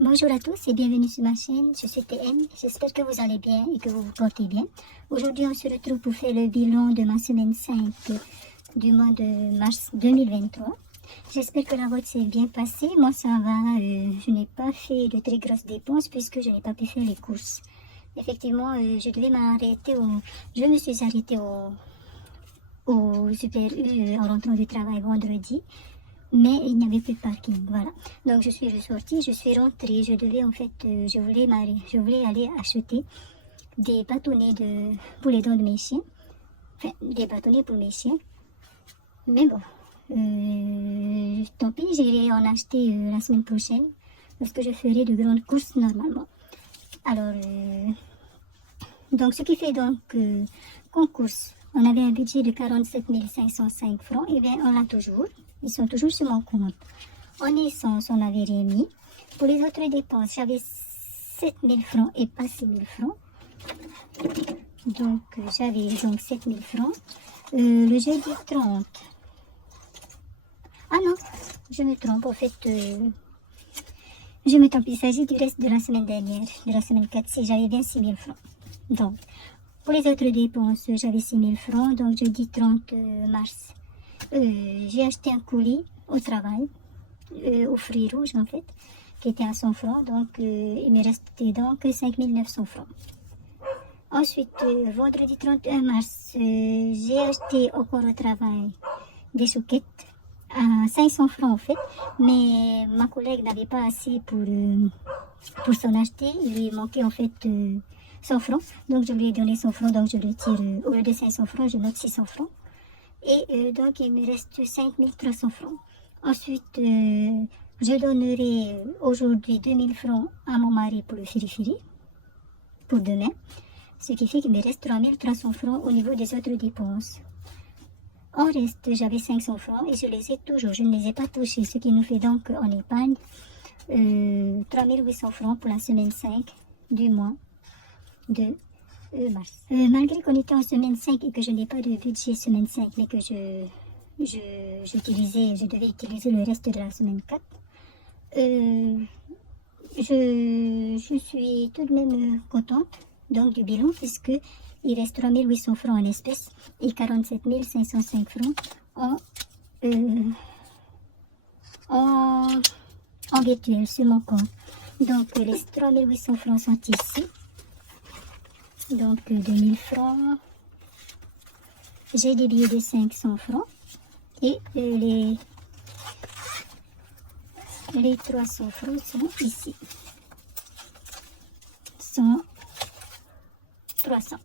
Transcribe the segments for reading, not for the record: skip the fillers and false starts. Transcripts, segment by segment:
Bonjour à tous et bienvenue sur ma chaîne, je suis TM, j'espère que vous allez bien et que vous vous portez bien. Aujourd'hui on se retrouve pour faire le bilan de ma semaine 5 du mois de mars 2023. J'espère que la vôtre s'est bien passée, moi ça va, je n'ai pas fait de très grosses dépenses puisque je n'ai pas pu faire les courses. Effectivement, je me suis arrêtée au Super U en rentrant du travail vendredi. Mais il n'y avait plus de parking, voilà. Donc je suis ressortie, je suis rentrée, je voulais aller acheter des bâtonnets pour les dents de mes chiens. Enfin, des bâtonnets pour mes chiens. Mais bon, tant pis, j'irai en acheter la semaine prochaine, parce que je ferai de grandes courses normalement. Alors, donc ce qui fait donc qu'en course, on avait un budget de 47 505 francs, et bien on l'a toujours. Ils sont toujours sur mon compte. En essence, on avait remis. Pour les autres dépenses, j'avais 7 000 francs et pas 6 000 francs. Donc, j'avais donc 7 000 francs. Le jeudi 30. Ah non, je me trompe. En fait, je me trompe. Il s'agit du reste de la semaine dernière, de la semaine 4. Si j'avais bien 6 000 francs. Donc, pour les autres dépenses, j'avais 6 000 francs. Donc, jeudi 30 mars. J'ai acheté un colis au travail, aux fruits rouges en fait, qui était à 100 francs, donc il me restait donc 5 900 francs. Ensuite, vendredi 31 mars, j'ai acheté encore au travail des chouquettes à 500 francs en fait, mais ma collègue n'avait pas assez pour s'en acheter, il lui manquait en fait 100 francs, donc je lui ai donné 100 francs, donc je retire, au lieu de 500 francs, je note 600 francs. Et donc, il me reste 5 300 francs. Ensuite, je donnerai aujourd'hui 2 000 francs à mon mari pour le firi-firi, pour demain. Ce qui fait qu'il me reste 3 300 francs au niveau des autres dépenses. En reste, j'avais 500 francs et je les ai toujours. Je ne les ai pas touchés, ce qui nous fait donc en épargne 3 800 francs pour la semaine 5 du mois de mars. Malgré qu'on était en semaine 5 et que je n'ai pas de budget semaine 5, mais que je devais utiliser le reste de la semaine 4, je suis tout de même contente donc du bilan puisque il reste 3 800 francs en espèces et 47 505 francs en virtuel sur mon compte. Donc les 3 800 francs sont ici. Donc 2000 francs, j'ai des billets de 500 francs et les 300 francs sont ici, sont 300.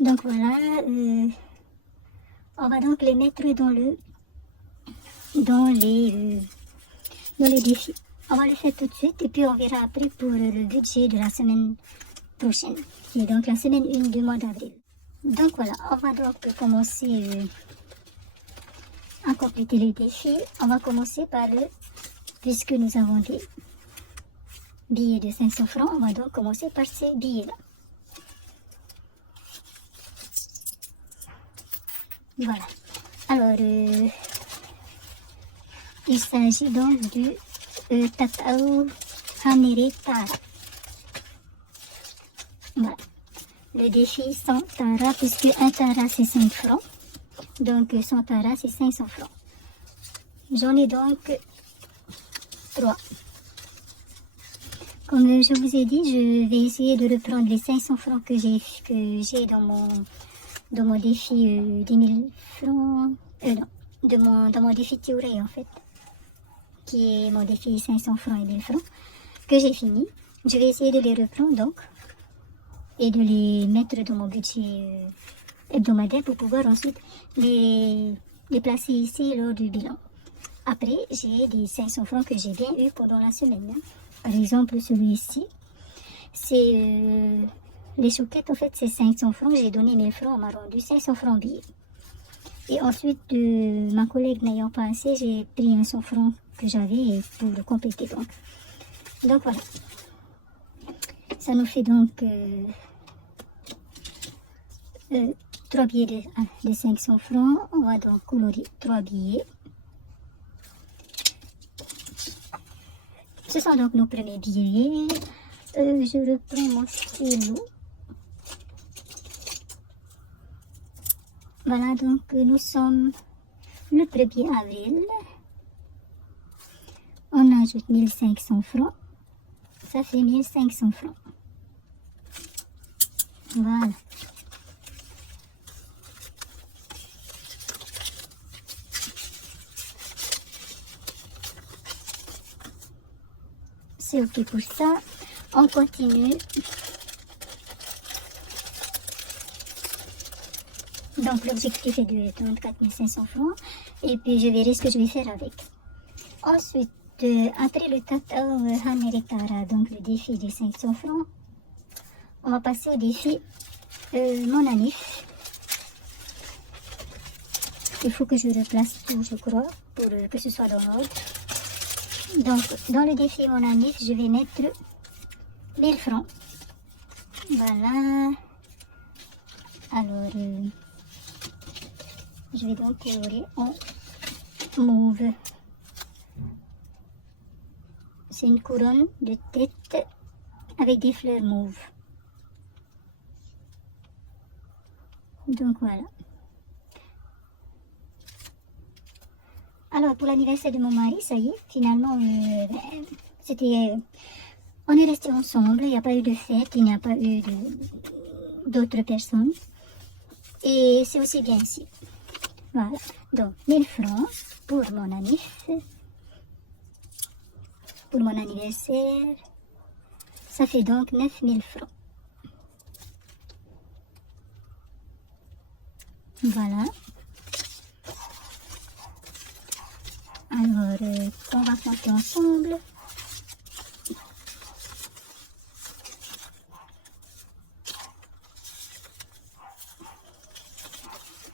Donc voilà, on va donc les mettre dans les défis. On va le faire tout de suite et puis on verra après pour le budget de la semaine prochaine, qui est donc la semaine 1 du mois d'avril. Donc voilà, on va donc commencer à compléter les défis. On va commencer par puisque nous avons des billets de 500 francs, on va donc commencer par ces billets-là. Voilà. Alors, il s'agit donc du Takao Hanere Tara. Voilà. Le défi 100 Tara, puisque un Tara c'est 5 francs. Donc 100 Tara c'est 500 francs. J'en ai donc 3. Comme je vous ai dit, je vais essayer de reprendre les 500 francs que j'ai dans mon défi 10 000 francs. Non, dans mon défi théorie en fait, qui est mon défi 500 francs et 1000 francs, que j'ai fini. Je vais essayer de les reprendre donc, et de les mettre dans mon budget hebdomadaire pour pouvoir ensuite les placer ici lors du bilan. Après, j'ai des 500 francs que j'ai bien eu pendant la semaine. Par exemple, celui-ci, c'est les chouquettes, en fait, c'est 500 francs. J'ai donné 1000 francs, on m'a rendu 500 francs billets. Et ensuite, ma collègue n'ayant pas assez, j'ai pris un 100 francs que j'avais pour le compléter. Donc voilà. Ça nous fait donc 3 billets de 500 francs. On va donc colorer 3 billets. Ce sont donc nos premiers billets. Je reprends mon stylo. Voilà, donc nous sommes le 1er avril. On ajoute 1500 francs. Ça fait 1500 francs. Voilà. C'est ok pour ça. On continue. Donc l'objectif est de 34 500 francs. Et puis je verrai ce que je vais faire avec. Ensuite, après le Tata Haneritara, donc le défi des 500 francs, on va passer au défi mon anif. Il faut que je replace tout, je crois, pour que ce soit dans l'ordre. Donc, dans le défi mon anif, je vais mettre 1000 francs. Voilà. Alors, je vais donc colorer en mauve. C'est une couronne de tête avec des fleurs mauves. Donc voilà. Alors pour l'anniversaire de mon mari, ça y est, finalement, c'était, on est restés ensemble, il n'y a pas eu de fête, il n'y a pas eu d'autres personnes. Et c'est aussi bien ici. Voilà, donc 1000 francs pour mon anniv, pour mon anniversaire. Ça fait donc 9000 francs. Voilà. Alors, on va compter ensemble.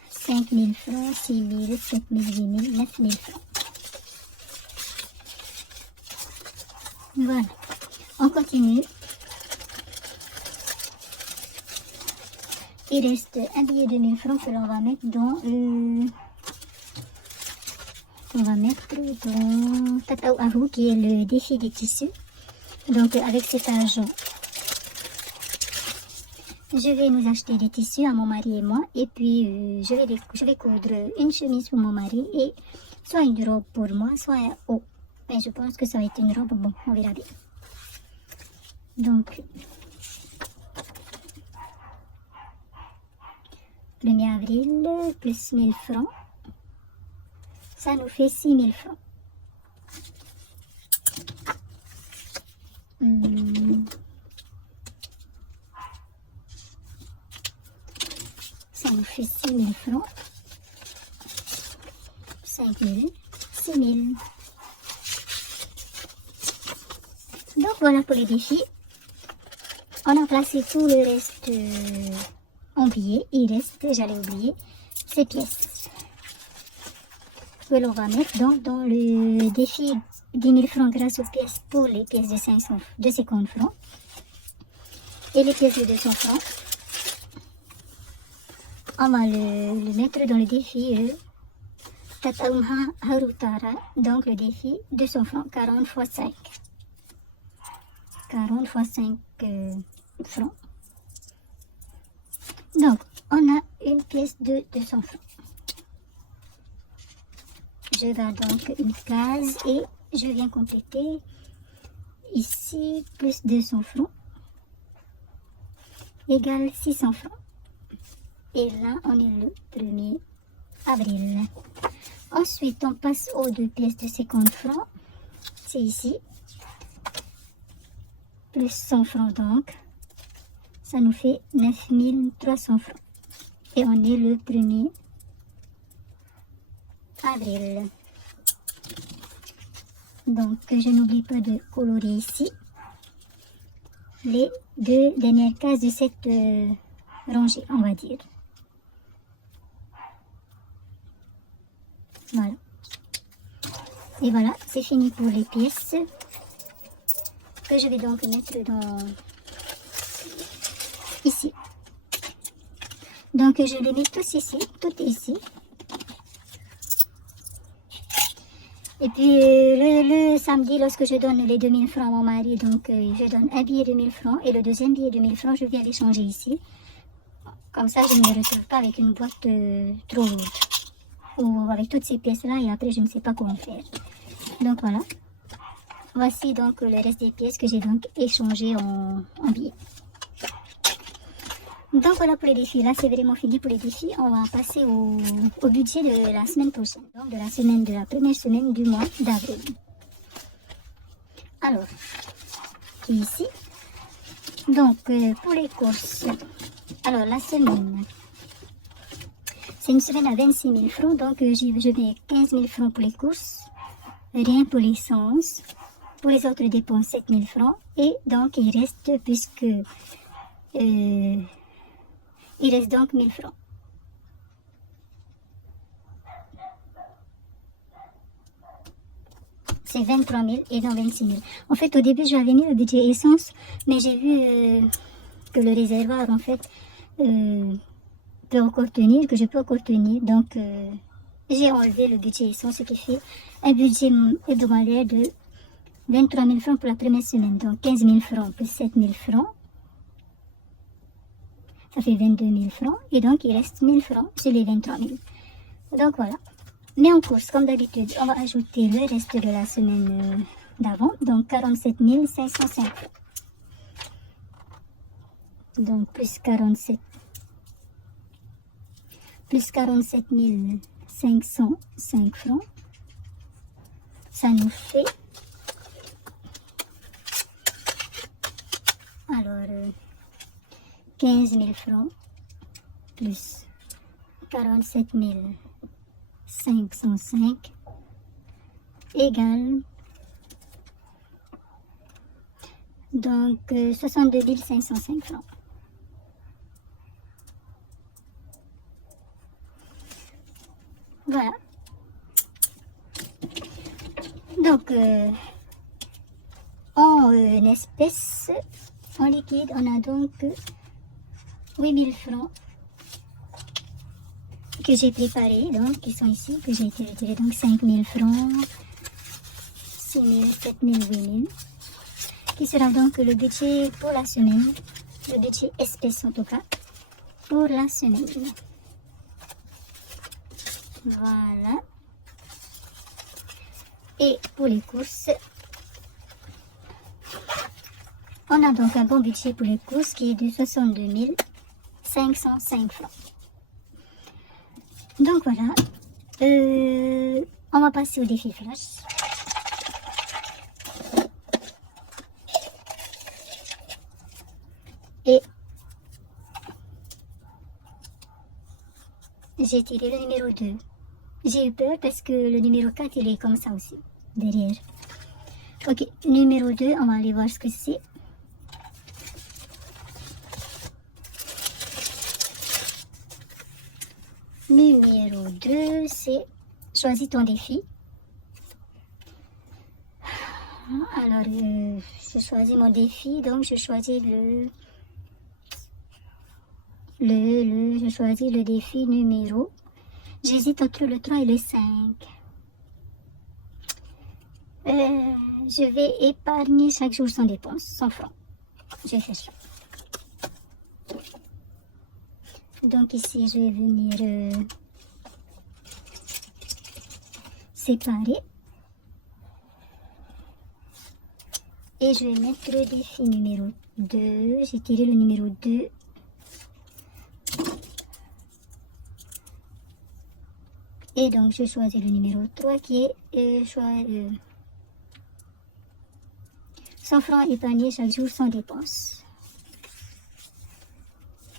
« 5000 francs, 6000, 7000, 8000, 9000 francs. » Voilà. On continue. Il reste un billet de 1000 francs que l'on va mettre dans Tatao Ahu, qui est le défi des tissus. Donc avec cet argent, je vais nous acheter des tissus à mon mari et moi. Et puis je vais coudre une chemise pour mon mari et soit une robe pour moi, soit un haut. Mais je pense que ça va être une robe, bon, on verra bien. Donc, 1er avril, plus 1000 francs. Ça nous fait 6000 francs. Ça nous fait 6000 francs. 5000, 6000. Donc voilà pour les défis. On a placé tout le reste en billets. Il reste, j'allais oublier, ces pièces que l'on va mettre donc dans le défi 10 000 francs grâce aux pièces pour les pièces de 50 francs et les pièces de 200 francs. On va le mettre dans le défi Tataumha Harutara, donc le défi 200 francs, 40 x 5. 40 x 5 francs. Donc, on a une pièce de 200 francs. Je vais donc une case et je viens compléter ici plus 200 francs égale 600 francs. Et là, on est le 1er avril. Ensuite, on passe aux deux pièces de 50 francs. C'est ici. Plus 100 francs donc. Ça nous fait 9300 francs. Et on est le 1er avril. Donc, je n'oublie pas de colorer ici les deux dernières cases de cette rangée, on va dire. Voilà. Et voilà, c'est fini pour les pièces que je vais donc mettre dans ici. Donc, je les mets tous ici, tout ici. Et puis le samedi, lorsque je donne les 2000 francs à mon mari, donc je donne un billet de 1000 francs et le deuxième billet de 1000 francs, je viens l'échanger ici. Comme ça, je ne me retrouve pas avec une boîte trop lourde. Ou avec toutes ces pièces-là et après, je ne sais pas comment faire. Donc voilà. Voici donc le reste des pièces que j'ai donc échangées en billets. Donc voilà pour les défis. Là, c'est vraiment fini pour les défis. On va passer au budget de la semaine prochaine. Donc de la première semaine du mois d'avril. Alors, ici. Donc, pour les courses. Alors, la semaine. C'est une semaine à 26 000 francs. Donc, je mets 15 000 francs pour les courses. Rien pour l'essence. Pour les autres dépenses, 7 000 francs. Et donc, il reste, puisque... il reste donc 1000 francs. C'est 23 000 et non 26 000. En fait, au début, j'avais mis le budget essence, mais j'ai vu que le réservoir, en fait, peut encore tenir, que je peux encore tenir. Donc, j'ai enlevé le budget essence, ce qui fait un budget hebdomadaire de 23 000 francs pour la première semaine. Donc, 15 000 francs plus 7 000 francs. Ça fait 22 000 francs. Et donc, il reste 1000 francs sur les 23 000. Donc, voilà. Mais en course, comme d'habitude, on va ajouter le reste de la semaine d'avant. Donc, 47 505 francs. Donc, plus 47 505 francs. Ça nous fait... Alors... 15 000 francs plus 47 505 égale donc 62 505 francs. Voilà. Donc en espèces, en liquide, on a donc 8 000 francs que j'ai préparés, donc qui sont ici, que j'ai été retirés, donc 5 000 francs, 6 000, 7 000, 8 000, qui sera donc le budget pour la semaine, le budget espèce en tout cas, pour la semaine. Voilà. Et pour les courses, on a donc un bon budget pour les courses qui est de 62 505 francs. Donc voilà, on va passer au défi flash. Et j'ai tiré le numéro 2. J'ai eu peur parce que le numéro 4 il est comme ça aussi, derrière. Ok, numéro 2, on va aller voir ce que c'est. Numéro 2, c'est choisis ton défi. Alors, je choisis mon défi, donc je choisis je choisis le défi numéro. J'hésite entre le 3 et le 5. Je vais épargner chaque jour sans dépense, 100 francs. Je vais faire ça. Donc ici, je vais venir séparer. Et je vais mettre le défi numéro 2. J'ai tiré le numéro 2. Et donc, je choisis le numéro 3 qui est 100 francs épargnés chaque jour sans dépense.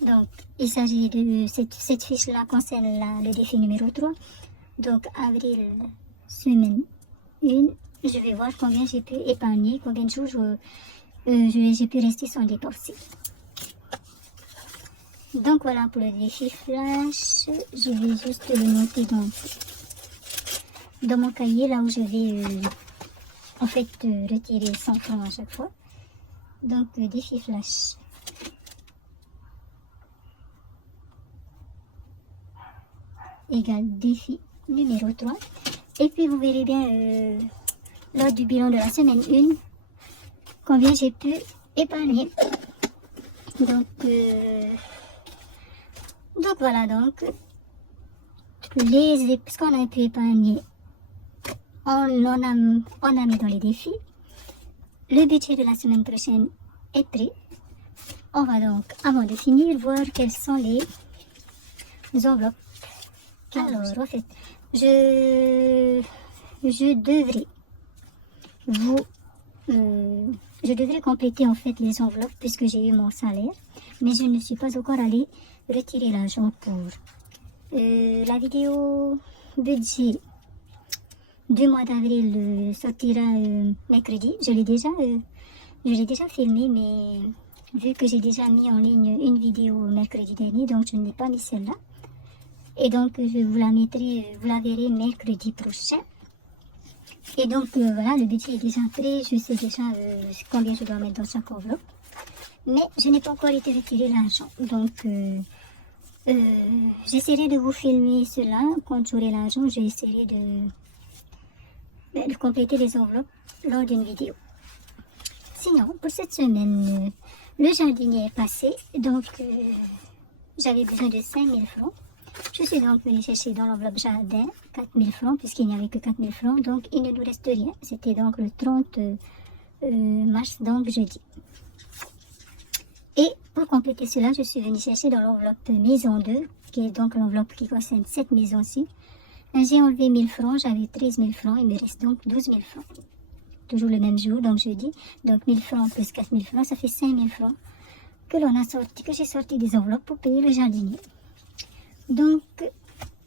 Donc, il s'agit de cette fiche-là concerne le défi numéro 3. Donc, avril, semaine 1. Je vais voir combien j'ai pu épargner, combien de jours j'ai pu rester sans dépenser. Donc, voilà pour le défi flash. Je vais juste le noter dans mon cahier, là où je vais en fait retirer 100 francs à chaque fois. Donc, défi flash. Égale défi numéro 3. Et puis vous verrez bien lors du bilan de la semaine 1 combien j'ai pu épargner. Donc voilà, donc ce qu'on a pu épargner, on a mis dans les défis. Le budget de la semaine prochaine est pris. On va donc, avant de finir, voir quelles sont les enveloppes. Alors, en fait, je devrais je devrais compléter en fait les enveloppes puisque j'ai eu mon salaire, mais je ne suis pas encore allée retirer l'argent pour la vidéo budget du mois d'avril sortira mercredi. Je l'ai déjà filmé, mais vu que j'ai déjà mis en ligne une vidéo mercredi dernier, donc je n'ai pas mis celle-là. Et donc je vous la mettrai, vous la verrez mercredi prochain. Et donc voilà, le budget est déjà prêt, je sais déjà combien je dois mettre dans chaque enveloppe. Mais je n'ai pas encore été retirer l'argent. Donc j'essaierai de vous filmer cela. Quand j'aurai l'argent, j'essaierai de compléter les enveloppes lors d'une vidéo. Sinon, pour cette semaine, le jardinier est passé, donc j'avais besoin de 5 000 francs. Je suis donc venue chercher dans l'enveloppe jardin 4 000 francs, puisqu'il n'y avait que 4 000 francs, donc il ne nous reste rien. C'était donc le 30 mars, donc jeudi. Et pour compléter cela, je suis venue chercher dans l'enveloppe maison 2, qui est donc l'enveloppe qui concerne cette maison-ci. J'ai enlevé 1000 francs, j'avais 13 000 francs, il me reste donc 12 000 francs. Toujours le même jour, donc jeudi. Donc 1000 francs plus 4 000 francs, ça fait 5 000 francs que j'ai sorti des enveloppes pour payer le jardinier. Donc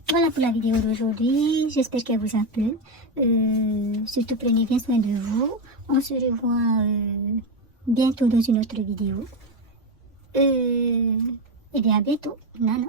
voilà pour la vidéo d'aujourd'hui, j'espère qu'elle vous a plu. Surtout prenez bien soin de vous. On se revoit bientôt dans une autre vidéo. Et bien à bientôt, Nana.